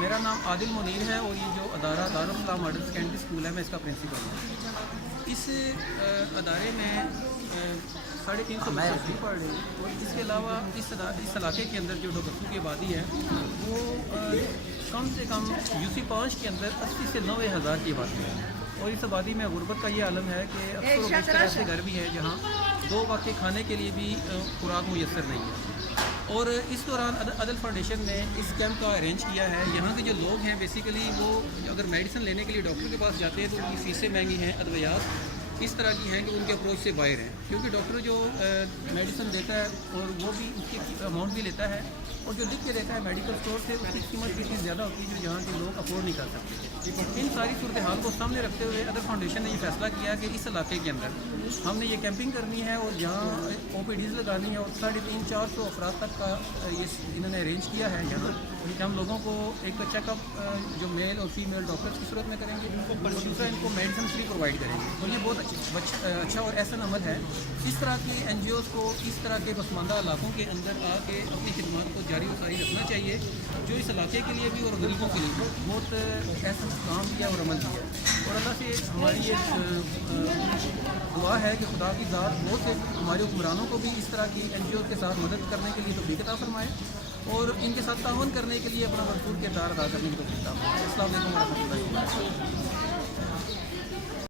मेरा नाम आदिल मुनीर है और ये जो अदारा दारुल इस्लाम मॉडल सेकेंडरी स्कूल है, मैं इसका प्रिंसिपल हूँ। इस अदारे में 350 बच्चे भी पढ़ रहे हैं और इसके अलावा इस इलाके के अंदर जो डोगस्सू की आबादी है वो कम से कम UC 5 के अंदर 80 से 90 हज़ार की आबादी है। और इस आबादी में गुर्बत का ये आलम है कि अक्सर ऐसे घर भी है जहाँ 2 वक्त के खाने के लिए भी खुराक मुयसर नहीं है। और इस दौरान अदल फाउंडेशन ने इस कैंप का अरेंज किया है। यहाँ के जो लोग हैं बेसिकली वो अगर मेडिसिन लेने के लिए डॉक्टर के पास जाते हैं तो उनकी फ़ीसें महंगी हैं, अद्वियात इस तरह की हैं कि उनके अप्रोच से बाहर हैं, क्योंकि डॉक्टर जो मेडिसिन देता है और वो भी उसकी अमाउंट भी लेता है और जो लिख के देता है मेडिकल स्टोर से उसकी कीमत भी इतनी ज़्यादा होती है जो यहाँ के लोग अफोर्ड नहीं कर सकते। इन सारी सूरत हाल को सामने रखते हुए अदर फाउंडेशन ने ये फैसला किया कि इस इलाके के अंदर हमने ये कैंपिंग करनी है और जहाँ OPDs लगानी है और 350-400 अफराद तक का ये इन्होंने अरेंज किया है यहाँ कि हम लोगों को एक चेकअप जो मेल और फीमेल डॉक्टर्स की सूरत में करेंगे और दूसरा इनको मेडिसिन फ्री प्रोवाइड करेंगे। तो ये बहुत अच्छा और ऐसा अमल है। इस तरह की NGOs को इस तरह के पसमानदा इलाकों के अंदर आके अपनी खिदमत को जारी व सारी रखना चाहिए, जो इस इलाके के लिए भी और गरीबों के लिए भी बहुत ऐसा काम किया और अमल किया। और अल्लाह से हमारी ये दुआ है कि खुदा की ज़ात बहुत से हमारे हुक्मरानों को भी इस तरह की NGOs के साथ मदद करने के लिए तौफीक अता फरमाए और इनके साथ ताउन करने के लिए अपना भरपूर किरदार अदा करने की तौफीक अता फरमाए। अस्सलाम वालेकुम व रहमतुल्लाहि व बरकातहू।